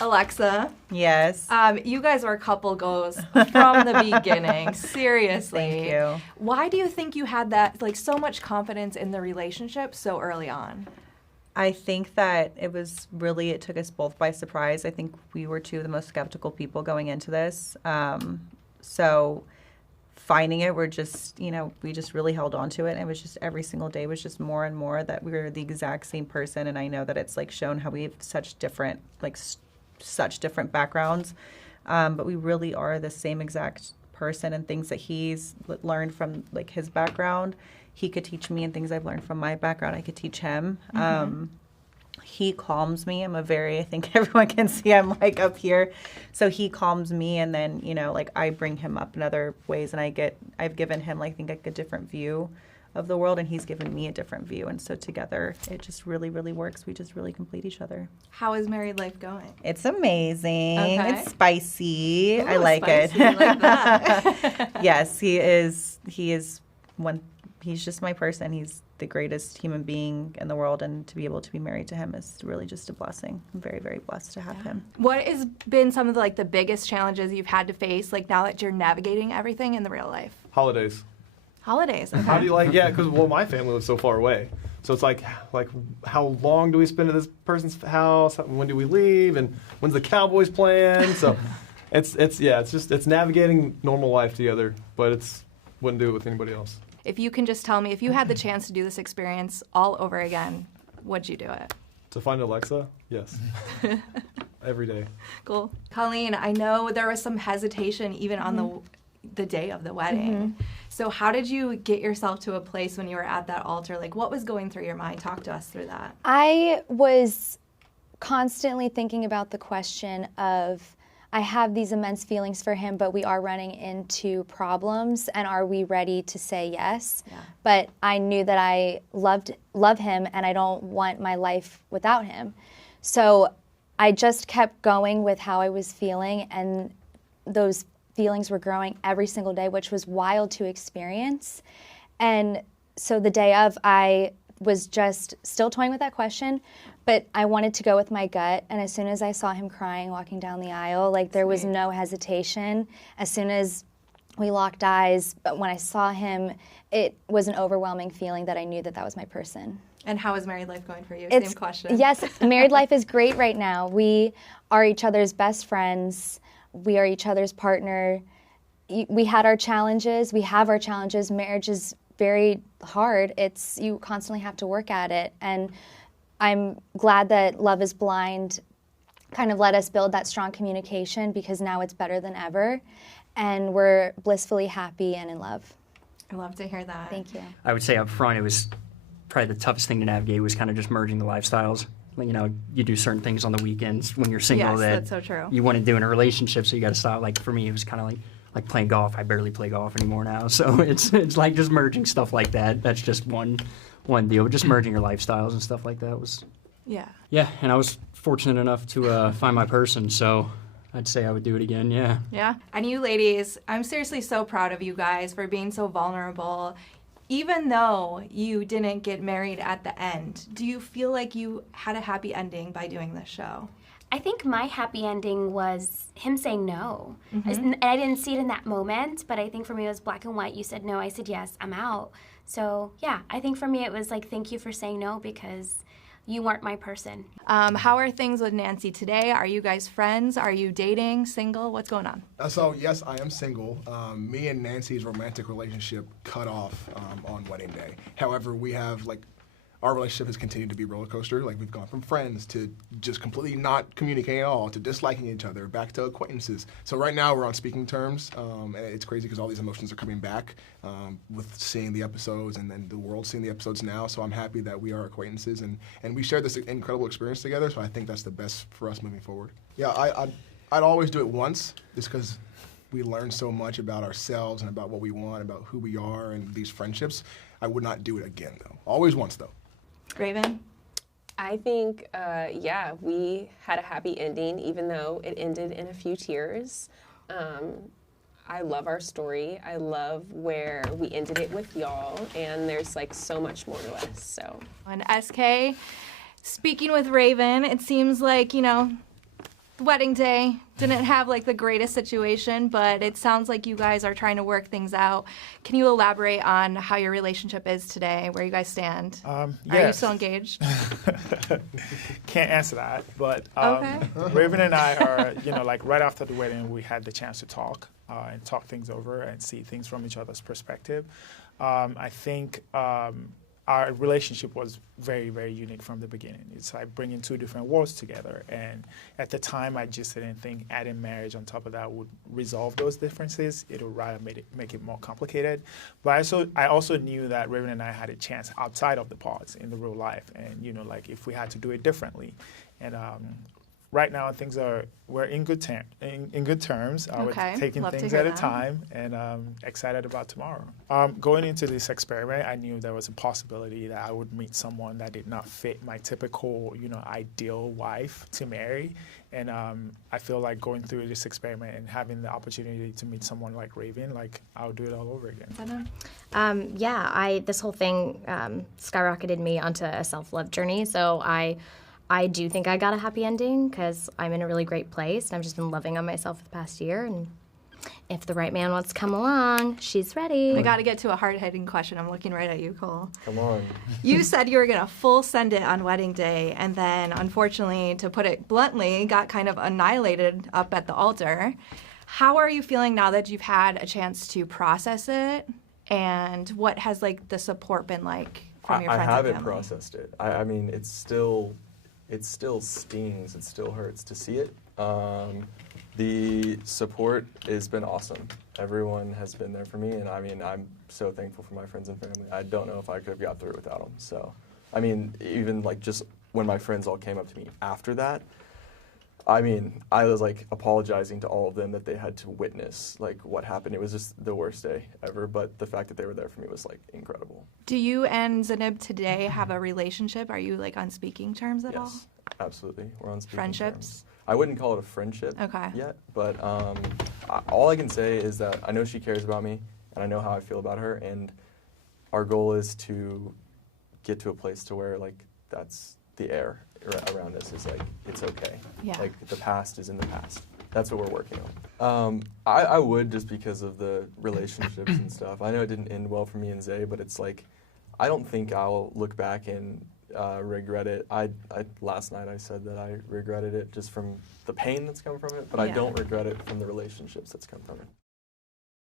Alexa. Yes. You guys are couple goals from the beginning. Seriously. Thank you. Why do you think you had that, like, so much confidence in the relationship so early on? I think that it took us both by surprise. I think we were two of the most skeptical people going into this. So finding it, we just really held on to it. And it was just every single day was just more and more that we were the exact same person. And I know that it's like shown how we have such different backgrounds. But we really are the same exact person, and things that he's learned from like his background, he could teach me, and things I've learned from my background, I could teach him. Mm-hmm. He calms me. I think everyone can see I'm like up here. So he calms me, and then, like I bring him up in other ways, and I've given him like a different view of the world, and he's given me a different view. And so together it just really, really works. We just really complete each other. How is married life going? It's amazing. Okay. It's spicy. Ooh, I like spicy. it. I like that. Yes, he is one. He's just my person. He's the greatest human being in the world, and to be able to be married to him is really just a blessing. I'm very, very blessed to have him. What has been some of the biggest challenges you've had to face, like now that you're navigating everything in the real life? Holidays. Holidays, okay. How do you because my family lives so far away. So it's like how long do we spend at this person's house? When do we leave? And when's the Cowboys playing? So it's navigating normal life together, but wouldn't do it with anybody else. If you can just tell me, if you had the chance to do this experience all over again, would you do it? To find Alexa? Yes. Every day. Cool. Colleen, I know there was some hesitation even on the day of the wedding. Mm-hmm. So how did you get yourself to a place when you were at that altar? Like, what was going through your mind? Talk to us through that. I was constantly thinking about the question of, I have these immense feelings for him, but we are running into problems, and are we ready to say yes? Yeah. But I knew that I love him, and I don't want my life without him. So I just kept going with how I was feeling, and those feelings were growing every single day, which was wild to experience. And so the day of, I was just still toying with that question, but I wanted to go with my gut. And as soon as I saw him crying, walking down the aisle, there was no hesitation. As soon as we locked eyes, but when I saw him, it was an overwhelming feeling that I knew that was my person. And how is married life going for you? Same question. Yes, married life is great right now. We are each other's best friends. We are each other's partner. We had our challenges. We have our challenges. Marriage is very hard. You constantly have to work at it. And I'm glad that Love is Blind kind of let us build that strong communication, because now it's better than ever. And we're blissfully happy and in love. I love to hear that. Thank you. I would say up front, it was probably the toughest thing to navigate was kind of just merging the lifestyles. You do certain things on the weekends when you're single that's so true. You want to do in a relationship, so you got to stop. Like for me, it was kind of like playing golf. I barely play golf anymore now, so it's like just merging stuff like that. That's just one deal. Just merging your lifestyles and stuff like that was. Yeah. And I was fortunate enough to find my person, so I'd say I would do it again. Yeah. Yeah. And you ladies, I'm seriously so proud of you guys for being so vulnerable. Even though you didn't get married at the end, do you feel like you had a happy ending by doing this show? I think my happy ending was him saying no. Mm-hmm. And I didn't see it in that moment, but I think for me it was black and white. You said no, I said yes, I'm out. So yeah, I think for me it was like, thank you for saying no, because you weren't my person. How are things with Nancy today? Are you guys friends? Are you dating, single? What's going on? So yes, I am single. Me and Nancy's romantic relationship cut off on wedding day. However, we have our relationship has continued to be a roller coaster. We've gone from friends to just completely not communicating at all, to disliking each other, back to acquaintances. So right now we're on speaking terms, and it's crazy because all these emotions are coming back with seeing the episodes and then the world seeing the episodes now. So I'm happy that we are acquaintances and we shared this incredible experience together. So I think that's the best for us moving forward. Yeah, I'd always do it once, just because we learn so much about ourselves and about what we want, about who we are and these friendships. I would not do it again though. Always once though. Raven? I think, we had a happy ending, even though it ended in a few tears. I love our story. I love where we ended it with y'all, and there's so much more to us. So, on SK, speaking with Raven, it seems like wedding day didn't have like the greatest situation, but it sounds like you guys are trying to work things out. Can you elaborate on how your relationship is today, where you guys stand? Are you Yes. still engaged? Can't answer that, but Okay. Raven and I are, like right after the wedding, we had the chance to talk and talk things over and see things from each other's perspective. I think our relationship was very, very unique from the beginning. It's like bringing two different worlds together. And at the time, I just didn't think adding marriage on top of that would resolve those differences. It would rather make it more complicated. But I also knew that Raven and I had a chance outside of the pods in the real life. And, like if we had to do it differently. And right now, we're in good terms. Okay. We're taking Love to things hear at a that. time, and excited about tomorrow. Going into this experiment, I knew there was a possibility that I would meet someone that did not fit my typical, ideal wife to marry. And I feel like going through this experiment and having the opportunity to meet someone like Raven, like I'll do it all over again. Zanab? This whole thing skyrocketed me onto a self-love journey. So I do think I got a happy ending because I'm in a really great place, and I've just been loving on myself for the past year. And if the right man wants to come along, she's ready. I got to get to a hard-hitting question. I'm looking right at you, Cole. Come on. You said you were going to full send it on wedding day, and then, unfortunately, to put it bluntly, got kind of annihilated up at the altar. How are you feeling now that you've had a chance to process it, and what has like the support been like from your I friends and haven't family? processed it. I mean, it still stings. It still hurts to see it. The support has been awesome. Everyone has been there for me, and I mean, I'm so thankful for my friends and family. I don't know if I could have got through it without them. So, I mean, even like just when my friends all came up to me after that, I mean, I was like apologizing to all of them that they had to witness like what happened. It was just the worst day ever, but the fact that they were there for me was like incredible. Do you and Zanab today have a relationship? Are you like on speaking terms at all? Yes, absolutely. We're on speaking Friendships? terms. I wouldn't call it a friendship Okay. yet, but all I can say is that I know she cares about me, and I know how I feel about her, and our goal is to get to a place to where like that's the air around us is like it's okay. Yeah. Like the past is in the past. That's what we're working on. I would just because of the relationships and stuff. I know it didn't end well for me and Zay, but it's like I don't think I'll look back and regret it. Last night I said that I regretted it just from the pain that's come from it, but I Yeah. don't regret it from the relationships that's come from it.